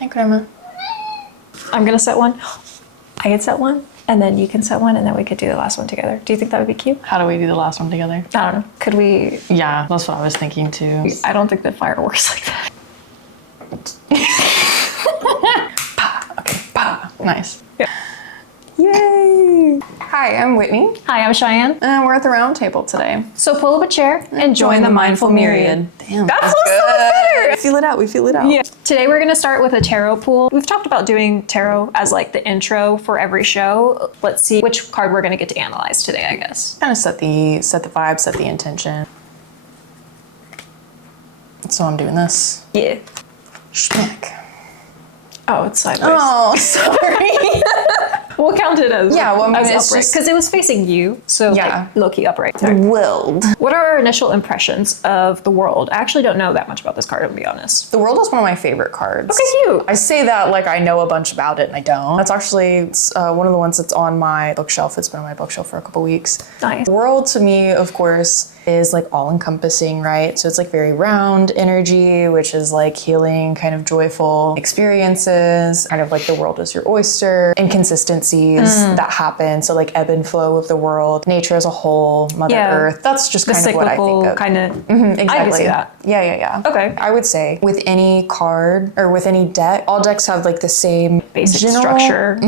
Hi, Grandma. I'm gonna set one. I can set one, and then you can set one, and then we could do the last one together. Do you think that would be cute? How do we do the last one together? I don't know. Could we? Yeah, that's what I was thinking too. I don't think the fire works like that. Okay, pa. Nice. Yeah. Yay! Hi, I'm Whitney, Hi, I'm Cheyenne. and we're at the round table today. So pull up a chair and join the mindful myriad. Damn, That that's feels so good. better. We feel it out. We feel it out. Yeah. Today we're gonna start with a tarot pool. We've talked about doing tarot as like the intro for every show. Let's see which card we're gonna get to analyze today, I guess. Kind of set the vibe, set the intention. So I'm doing this. Yeah. Schmack. Oh, it's sideways. Oh, sorry. We'll count it as Yeah, well, I mean, as it's upright just- because it was facing you, so Yeah. like low-key upright. Willed. What are our initial impressions of the world? I actually don't know that much about this card, to be honest. The World is one of my favorite cards. Okay, cute. I say that like I know a bunch about it, and I don't. That's actually one of the ones that's on my bookshelf. It's been on my bookshelf for a couple weeks. Nice. The World to me, of course, is like all-encompassing, right? So it's like very round energy, which is like healing, kind of joyful experiences, kind of like the world is your oyster, inconsistencies that happen. So like ebb and flow of the world, nature as a whole, Mother Yeah. Earth. That's just The kind of what I cyclical think of. kind of. Exactly. I can see that. Yeah. Okay. I would say with any card or with any deck, all decks have like the same Basic general structure.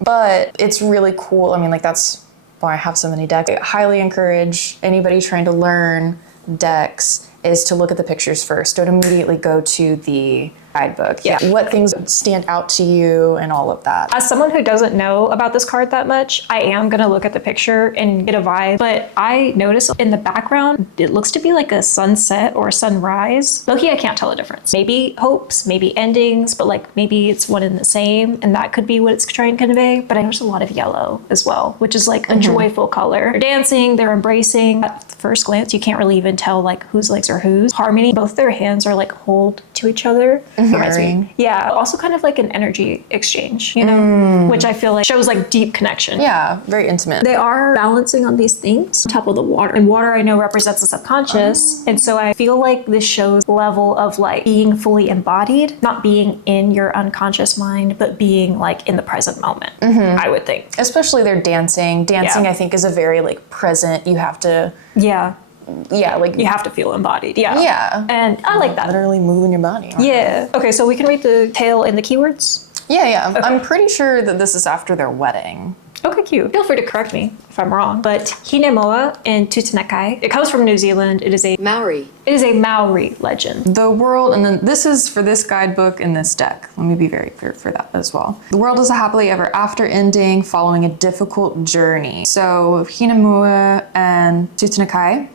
but it's really cool. I mean, like that's why I have so many decks. I highly encourage anybody trying to learn decks is to look at the pictures first. Don't immediately go to the guidebook. Yeah. What things stand out to you and all of that. As someone who doesn't know about this card that much, I am gonna look at the picture and get a vibe. But I notice in the background, it looks to be like a sunset or a sunrise. Low-key, I can't tell the difference. Maybe hopes, maybe endings, but like maybe it's one and the same, and that could be what it's trying to convey. But there's a lot of yellow as well, which is like a joyful color. They're dancing, they're embracing. At first glance, you can't really even tell like whose legs are whose. Harmony, both their hands are like hold to each other. Reminds me. Mirroring. Yeah, also kind of like an energy exchange, you know, which I feel like shows like deep connection. Yeah, very intimate. They are balancing on these things on top of the water. And water I know represents the subconscious. And so I feel like this shows level of like being fully embodied, not being in your unconscious mind, but being like in the present moment, I would think. Especially their dancing. Dancing, Yeah. I think, is a very like present. You have to, Yeah, like you have to feel embodied. Yeah. Yeah. And I like that. literally moving your body. Yeah. Okay, so we can read the tale and the keywords. Yeah. I'm pretty sure that this is after their wedding. Okay, cute. Feel free to correct me if I'm wrong. But Hinemoa in Tutanekai, it comes from New Zealand. It is a Maori legend. The world, and then this is for this guidebook in this deck. Let me be very clear for that as well. The world is a happily ever after ending following a difficult journey. So Hinemoa and Tutanekai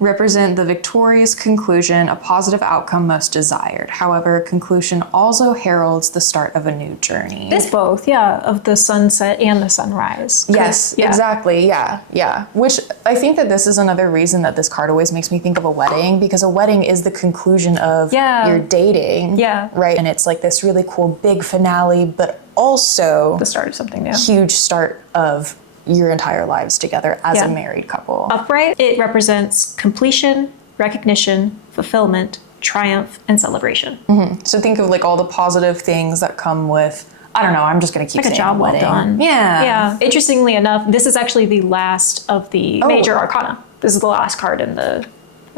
represent the victorious conclusion, a positive outcome most desired. However, conclusion also heralds the start of a new journey. It's both, yeah, of the sunset and the sunrise. Yes, Yeah. exactly. Yeah. Which I think that this is another reason that this card always makes me think of a wedding, because a wedding is the conclusion of your dating. Yeah. Right. And it's like this really cool big finale, but also The start of something new. huge start of your entire lives together as a married couple. Upright, it represents completion, recognition, fulfillment, triumph, and celebration. So think of like all the positive things that come with, I don't know, I'm just going to keep Like a saying job well wedding. done. Yeah. Yeah. Interestingly enough, this is actually the last of the major arcana. This is the last card in the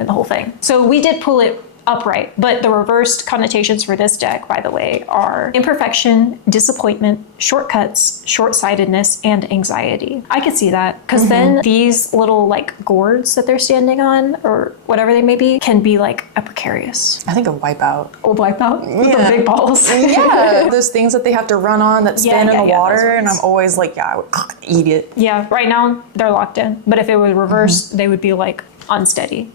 whole thing. So we did pull it upright, but the reversed connotations for this deck, by the way, are imperfection, disappointment, shortcuts, short-sightedness, and anxiety. I could see that, because then these little like gourds that they're standing on, or whatever they may be, can be like a precarious. I think a wipeout. Old wipeout with the big balls. Yeah, those things that they have to run on that stand in the those water, and ones. I'm always like, I would eat it. Yeah, right now they're locked in, but if it was reversed, they would be like unsteady.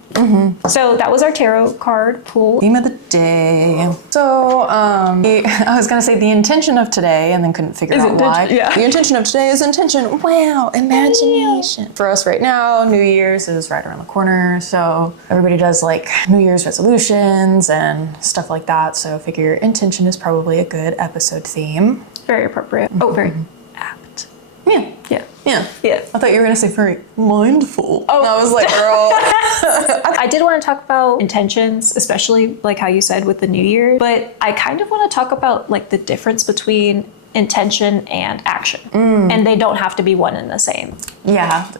So that was our tarot card pool. Theme of the day. So, I was gonna say the intention of today, and then couldn't figure out why. yeah. The intention of today is intention. Wow, imagination. For us right now, New Year's is right around the corner, so everybody does like New Year's resolutions and stuff like that. So I figure intention is probably a good episode theme. Very appropriate. Oh, very apt. Yeah. Yeah. Yeah. Yeah. I thought you were gonna say very mindful. Oh. And I was like, girl. I did want to talk about intentions, especially like how you said with the New Year, but I kind of want to talk about like the difference between intention and action. And they don't have to be one and the same. Yeah.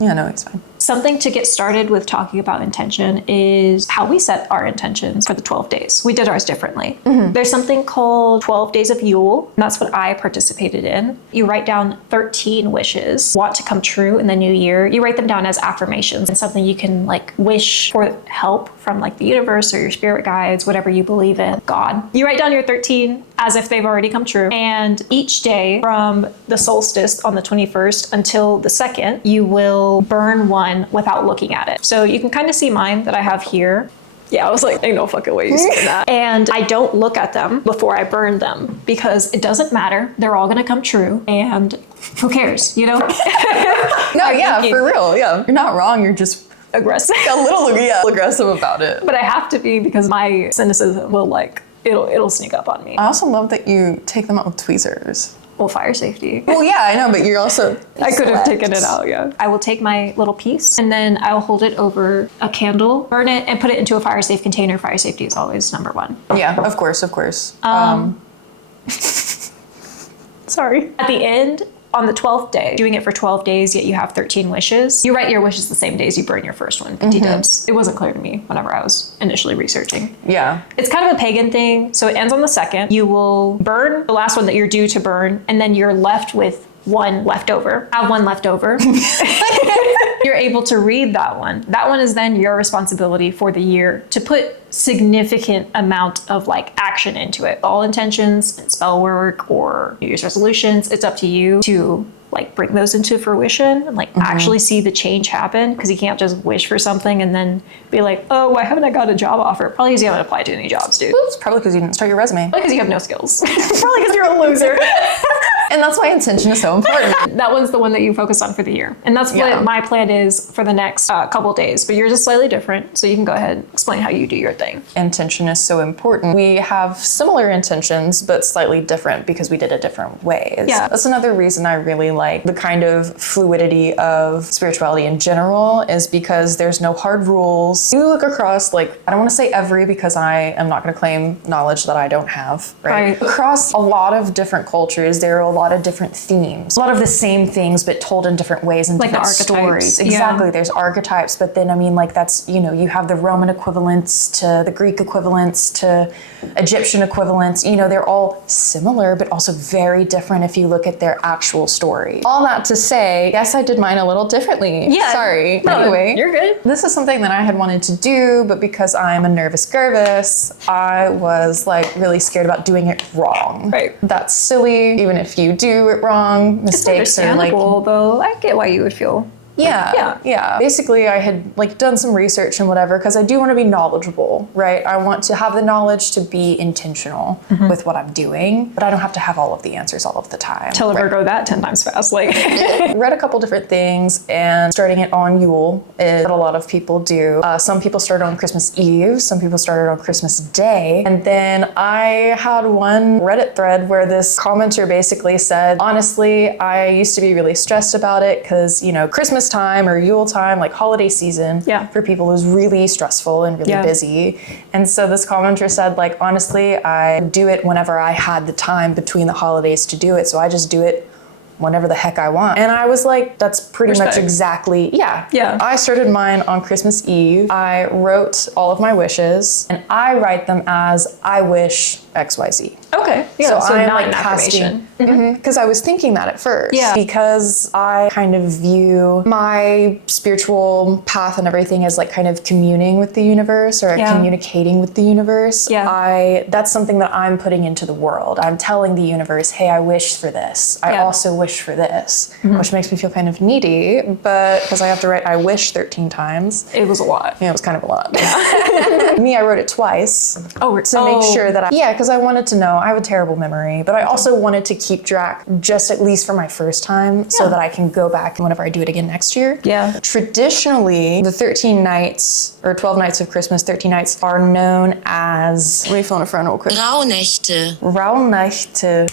Yeah, no, it's fine. Something to get started with talking about intention is how we set our intentions for the 12 days. We did ours differently. There's something called 12 Days of Yule. And that's what I participated in. You write down 13 wishes want to come true in the new year. You write them down as affirmations and something you can like wish for help from like the universe or your spirit guides, whatever you believe in, God. You write down your 13 as if they've already come true. And each day from the solstice on the 21st until the 2nd, you will burn one without looking at it. So you can kind of see mine that I have here. Yeah, I was like, ain't no fucking way you said that. And I don't look at them before I burn them because it doesn't matter. They're all gonna come true. And who cares, you know? No, yeah, for real. Yeah. You're not wrong. You're just Aggressive. a little aggressive about it. But I have to be because my cynicism will like, it'll sneak up on me. I also love that you take them out with tweezers. Well, fire safety. Well, yeah, I know, but you're also... I could have taken it out, yeah. I will take my little piece and then I will hold it over a candle, burn it, and put it into a fire safe container. Fire safety is always number one. Yeah, of course. Sorry. At the end, on the 12th day, doing it for 12 days, yet you have 13 wishes. You write your wishes the same day as you burn your first one, 50 dibs. It wasn't clear to me whenever I was initially researching. Yeah. It's kind of a pagan thing. So it ends on the 2nd. You will burn the last one that you're due to burn, and then you're left with one left over. Have one left over. You're able to read that one. That one is then your responsibility for the year to put significant amount of like action into it. All intentions and spell work or New Year's resolutions, it's up to you to like bring those into fruition and like actually see the change happen, because you can't just wish for something and then be like, oh, why haven't I got a job offer? Probably because you haven't applied to any jobs, dude. Oops, probably because you didn't start your resume. Probably because you have no skills. Probably because you're a loser. And that's why intention is so important. That one's the one that you focus on for the year. And that's what my plan is for the next couple days. But yours is slightly different. So you can go ahead and explain how you do your thing. Intention is so important. We have similar intentions, but slightly different because we did it different ways. Yeah. That's another reason I really like the kind of fluidity of spirituality in general, is because there's no hard rules. You look across, like, I don't want to say every, because I am not going to claim knowledge that I don't have, right? Across a lot of different cultures, there are a lot of different themes. A lot of the same things, but told in different ways and like different the archetypes. stories. Exactly. There's archetypes, but then, I mean, like, that's, you know, you have the Roman equivalents to the Greek equivalents to Egyptian equivalents. You know, they're all similar, but also very different if you look at their actual story. All that to say, yes, I did mine a little differently. Yeah. Sorry. No, anyway, you're good. This is something that I had wanted to do, but because I'm a nervous Gervis, I was like really scared about doing it wrong. Right. That's silly. Even if you do it wrong, mistakes are like... though. I get why you would feel. Yeah. Basically, I had like done some research and whatever, because I do want to be knowledgeable, right? I want to have the knowledge to be intentional with what I'm doing, but I don't have to have all of the answers all of the time. Tell a Virgo that 10 times fast. Like, read a couple different things, and starting it on Yule is what a lot of people do. Some people started on Christmas Eve, some people started on Christmas Day, and then I had one Reddit thread where this commenter basically said, honestly, I used to be really stressed about it because, you know, Christmas time or Yule time, like holiday season, for people was really stressful and really busy. And so this commenter said, like, honestly, I do it whenever I had the time between the holidays to do it. So I just do it whenever the heck I want. And I was like, that's pretty much exactly, I started mine on Christmas Eve. I wrote all of my wishes, and I write them as I wish XYZ. Okay. Yeah, so I'm not like an affirmation. Because I was thinking that at first. Yeah. Because I kind of view my spiritual path and everything as like kind of communing with the universe or communicating with the universe. Yeah. That's something that I'm putting into the world. I'm telling the universe, hey, I wish for this. I also wish for this, which makes me feel kind of needy, but because I have to write I wish 13 times. It was a lot. Yeah, it was kind of a lot. Me, I wrote it twice to make sure that because I wanted to know. I have a terrible memory, but I also wanted to keep track, just at least for my first time, so that I can go back whenever I do it again next year. Yeah. Traditionally, the 13 nights or 12 nights of Christmas, 13 nights are known as, let me fill in a front real quick. Rauhnächte. Rauhnächte.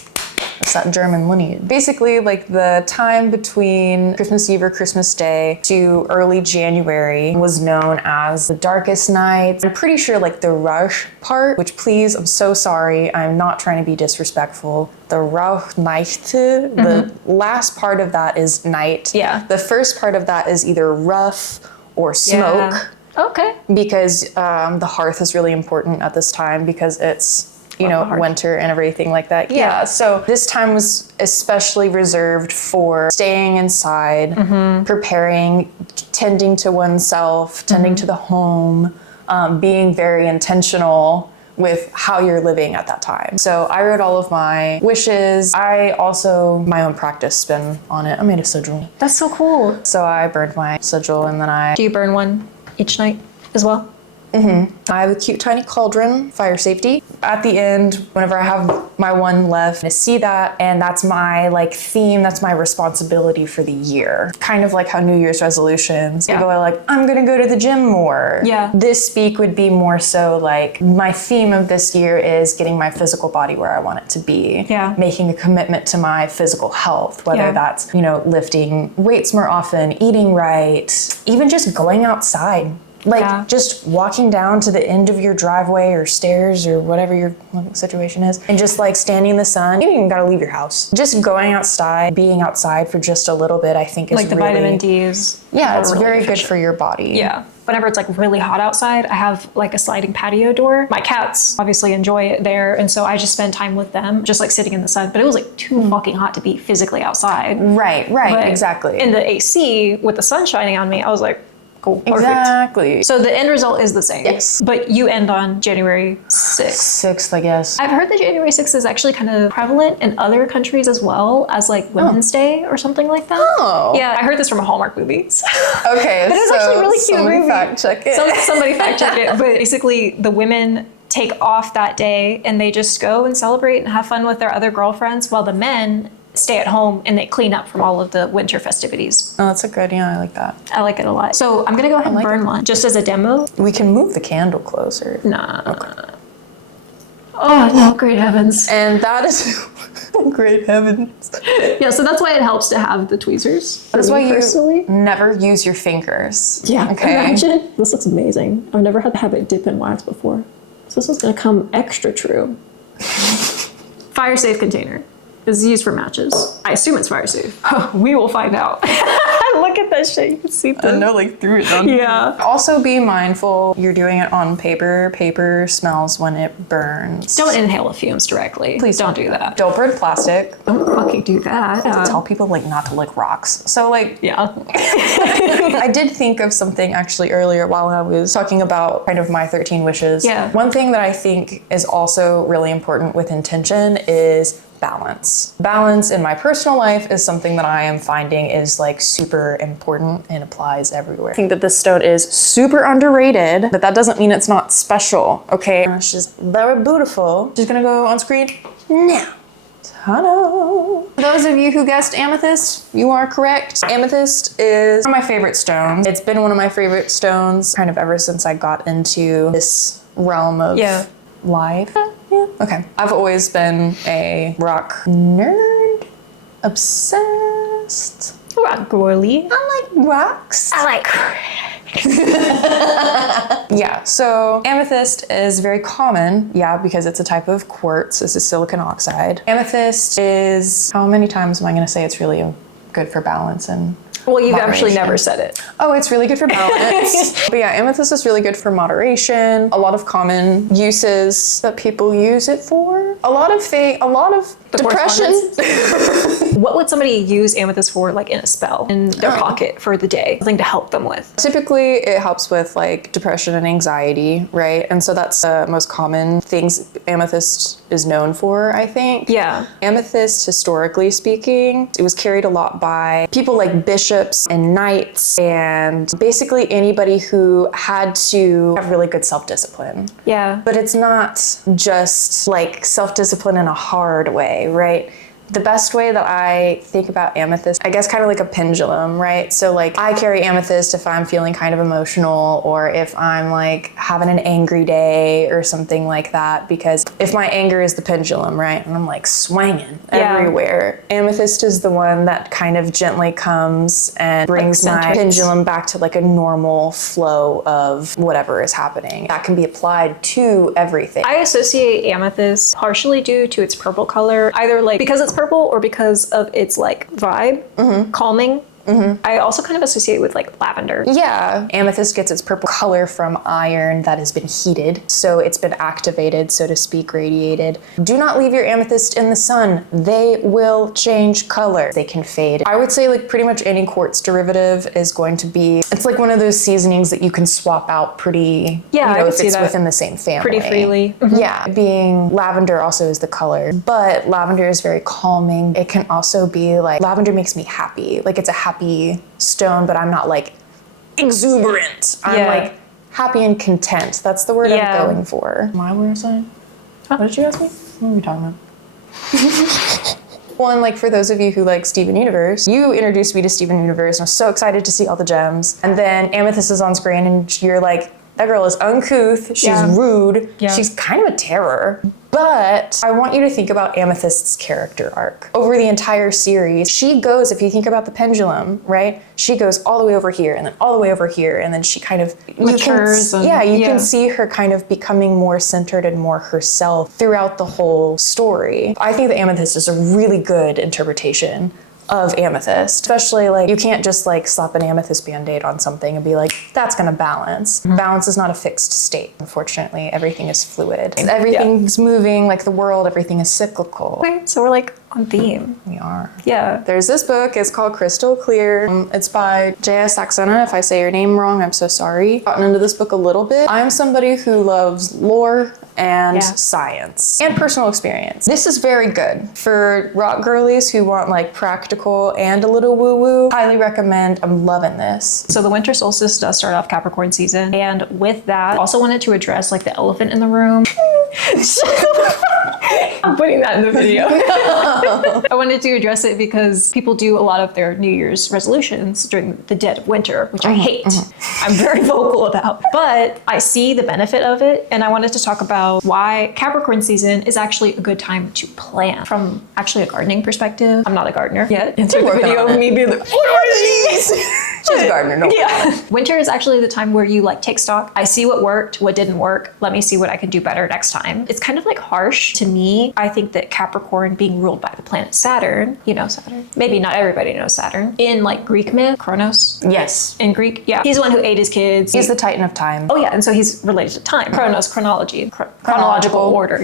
It's that German lineage. Basically, like the time between Christmas Eve or Christmas Day to early January was known as the darkest night. I'm pretty sure like the Rauch part, which please, I'm so sorry, I'm not trying to be disrespectful. The Rauchnächte, the last part of that is night. Yeah. The first part of that is either rough or smoke. Yeah. Okay. Because the hearth is really important at this time because it's, you know, winter and everything like that. Yeah. So this time was especially reserved for staying inside, preparing, tending to oneself, tending to the home, being very intentional with how you're living at that time. So I wrote all of my wishes. I also, my own practice spin on it. I made a sigil. That's so cool. So I burned my sigil and then Do you burn one each night as well? I have a cute tiny cauldron, fire safety. At the end, whenever I have my one left, I see that, and that's my like theme, that's my responsibility for the year. Kind of like how New Year's resolutions, people are like, I'm gonna go to the gym more. Yeah. This speak would be more so like, my theme of this year is getting my physical body where I want it to be. Yeah. Making a commitment to my physical health, whether that's, you know, lifting weights more often, eating right, even just going outside. Like just walking down to the end of your driveway or stairs or whatever your living situation is and just like standing in the sun. You don't even gotta leave your house. Just going outside, being outside for just a little bit, I think is like the really, vitamin D is it's really very good for your body. Yeah. Whenever it's like really hot outside, I have like a sliding patio door. My cats obviously enjoy it there. And so I just spend time with them, just like sitting in the sun. But it was like too fucking hot to be physically outside. Right, But exactly. in the AC with the sun shining on me, I was like, cool, perfect. Exactly. So the end result is the same. Yes. But you end on January 6th. 6th, I guess. I've heard that January 6th is actually kind of prevalent in other countries as well as like Women's Day or something like that. Oh. Yeah, I heard this from a Hallmark movie. Okay, But it was actually a really cute somebody movie. fact check it. Somebody fact check it. But basically the women take off that day and they just go and celebrate and have fun with their other girlfriends while the men stay at home and they clean up from all of the winter festivities. Oh, that's a good, I like that. I like it a lot. So I'm gonna go ahead and burn one just as a demo. We can move the candle closer. Nah. Okay. Oh no, great heavens. And that is, great heavens. Yeah, so that's why it helps to have the tweezers. That's why you personally. never use your fingers. Yeah, Okay. imagine. This looks amazing. I've never had to have it dip in wax before. So this one's gonna come extra true. Fire safe container is used for matches. I assume it's fire safe. We will find out. Look at that shit. You can see I know, like through it on. Yeah. Also be mindful you're doing it on paper. Paper smells when it burns. Don't inhale the fumes directly. Please don't do that. Don't burn plastic. Don't fucking do that. Tell people like not to lick rocks. So like, Yeah. I did think of something actually earlier while I was talking about kind of my 13 wishes. Yeah. One thing that I think is also really important with intention is balance. Balance in my personal life is something that I am finding is like super important and applies everywhere. I think that this stone is super underrated, but that doesn't mean it's not special, okay? It's just very beautiful. Just gonna go on screen now. Ta-da! For those of you who guessed amethyst, you are correct. Amethyst is one of my favorite stones. It's been one of my favorite stones kind of ever since I got into this realm of life. Yeah. Okay. I've always been a rock nerd, obsessed. Rock girly. I like rocks. I like. Yeah, so amethyst is very common, because it's a type of quartz. It's a silicon oxide. Amethyst is, how many times am I going to say it's really good for balance and Well, you've actually moderation? never said it. Oh, it's really good for balance. But yeah, amethyst is really good for moderation. A lot of common uses that people use it for. A lot of depression. What would somebody use amethyst for, like in a spell, in their pocket for the day? Something to help them with. Typically, it helps with like depression and anxiety, right? And so that's the most common things amethyst is known for, I think. Yeah. Amethyst, historically speaking, it was carried a lot by people like bishops and knights and basically anybody who had to have really good self-discipline. Yeah. But it's not just like self-discipline in a hard way, right? The best way that I think about amethyst, I guess kind of like a pendulum, right? So like I carry amethyst if I'm feeling kind of emotional or if I'm like having an angry day or something like that, because if my anger is the pendulum, right? And I'm like swinging everywhere. Amethyst is the one that kind of gently comes and brings like my pendulum back to like a normal flow of whatever is happening. That can be applied to everything. I associate amethyst partially due to its purple color, either like because it's purple or because of its like vibe, calming. I also kind of associate with like lavender. Yeah, amethyst gets its purple color from iron that has been heated, so it's been activated, so to speak, radiated. Do not leave your amethyst in the sun. They will change color. They can fade. I would say like pretty much any quartz derivative is going to be, it's like one of those seasonings that you can swap out pretty, if it's within the same family. Pretty freely. Yeah, being lavender also is the color, but lavender is very calming. It can also be like, lavender makes me happy. Like it's a happy stone, but I'm not like exuberant. I'm like happy and content. That's the word I'm going for. My weird sign? What did you ask me? What are we talking about? Well, and like for those of you who like Steven Universe, you introduced me to Steven Universe and I was so excited to see all the gems. And then Amethyst is on screen and you're like, that girl is uncouth, she's rude, she's kind of a terror. But I want you to think about Amethyst's character arc. Over the entire series, she goes, if you think about the pendulum, right? She goes all the way over here and then all the way over here and then she kind of matures. You can see her kind of becoming more centered and more herself throughout the whole story. I think that Amethyst is a really good interpretation of amethyst, especially like you can't just like slap an amethyst band-aid on something and be like, that's gonna balance. Balance is not a fixed state. Unfortunately, everything is fluid. Everything's moving like the world, everything is cyclical. Okay, so we're like on theme. We are. Yeah. There's this book, it's called Crystal Clear. It's by J.S. Saxena. If I say your name wrong, I'm so sorry. I've gotten into this book a little bit. I'm somebody who loves lore and science and personal experience. This is very good for rock girlies who want like practical and a little woo-woo. Highly recommend. I'm loving this. So the winter solstice does start off Capricorn season, and with that, also wanted to address like the elephant in the room. I'm putting that in the video. I wanted to address it because people do a lot of their New Year's resolutions during the dead of winter, which I hate. I'm very vocal about, but I see the benefit of it. And I wanted to talk about why Capricorn season is actually a good time to plant from actually a gardening perspective. I'm not a gardener yet. Insert the video of me being like, what are these? She's a gardener, no. Winter is actually the time where you like take stock. I see what worked, what didn't work. Let me see what I can do better next time. It's kind of like harsh to me. I think that Capricorn being ruled by the planet Saturn, you know Saturn. Maybe not everybody knows Saturn. In like Greek myth, Kronos. Yes. In Greek, he's the one who ate his kids. He's the Titan of time. Oh yeah, and so he's related to time. Chronos, chronology, chronological order,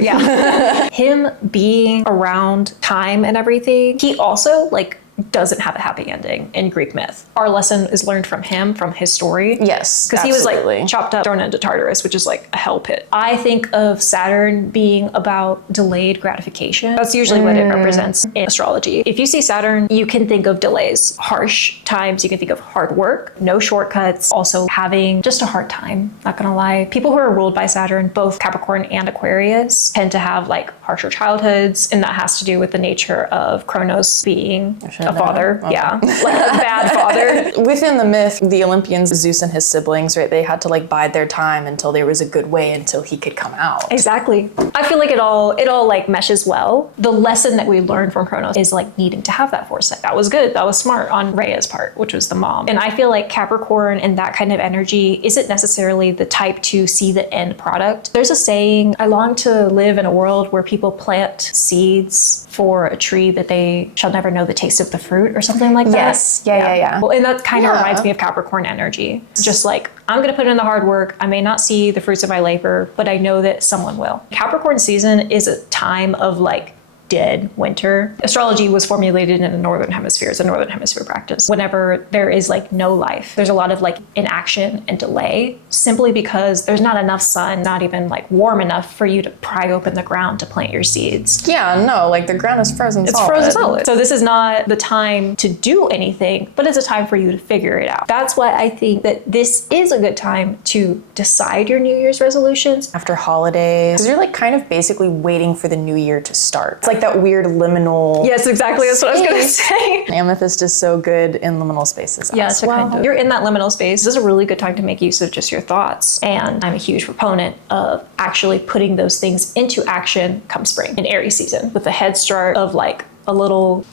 Him being around time and everything, he also like doesn't have a happy ending in Greek myth. Our lesson is learned from him, from his story. Yes, because he was like chopped up, thrown into Tartarus, which is like a hell pit. I think of Saturn being about delayed gratification. That's usually what it represents in astrology. If you see Saturn, you can think of delays, harsh times. You can think of hard work, no shortcuts, also having just a hard time. Not gonna lie. People who are ruled by Saturn, both Capricorn and Aquarius, tend to have like harsher childhoods, and that has to do with the nature of Kronos being a father, like a bad father. Within the myth, the Olympians, Zeus and his siblings, right, they had to like bide their time until there was a good way until he could come out. Exactly. I feel like it all like meshes well. The lesson that we learned from Kronos is like needing to have that foresight. That was good. That was smart on Rhea's part, which was the mom. And I feel like Capricorn and that kind of energy isn't necessarily the type to see the end product. There's a saying, I long to live in a world where people plant seeds for a tree that they shall never know the taste of the fruit or something like that. Yes. Yeah. Well, and that kind of reminds me of Capricorn energy. Just like, I'm going to put in the hard work. I may not see the fruits of my labor, but I know that someone will. Capricorn season is a time of like dead winter. Astrology was formulated in the Northern Hemisphere. It's a Northern Hemisphere practice. Whenever there is like no life, there's a lot of like inaction and delay simply because there's not enough sun, not even like warm enough for you to pry open the ground to plant your seeds. Yeah, no, like the ground is frozen solid. It's frozen solid. So this is not the time to do anything, but it's a time for you to figure it out. That's why I think that this is a good time to decide your New Year's resolutions. After holidays, because you're like kind of basically waiting for the new year to start. It's like like that weird liminal. Yes, exactly. That's what I was going to say. Amethyst is so good in liminal spaces. Yeah, as to well. kind of, you're in that liminal space. This is a really good time to make use of just your thoughts. And I'm a huge proponent of actually putting those things into action come spring in Aries season with the head start of like a little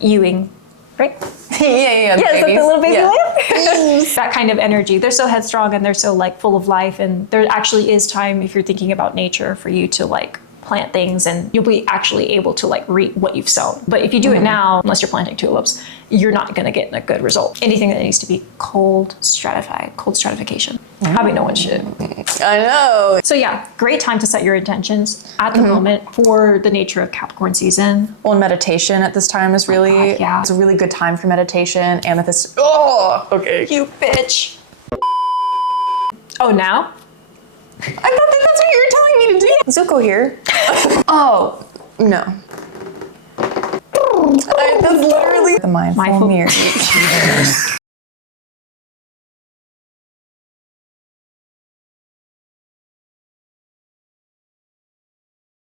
Ewing, right? Yeah, Yeah, is that the little baby yeah. lamp? That kind of energy. They're so headstrong and they're so like full of life. And there actually is time, if you're thinking about nature, for you to like plant things and you'll be actually able to like reap what you've sown. But if you do it now, unless you're planting tulips, you're not going to get a good result. Anything that needs to be cold stratification. Probably no one should. I know. So yeah, great time to set your intentions at the moment for the nature of Capricorn season. Well, and meditation at this time is really, God, yeah. it's a really good time for meditation. Amethyst, oh, okay. You bitch. Oh, now? I don't think that's what you were telling me to do. Zuko here. Oh, no. That's literally the mindful Mindful. mirror.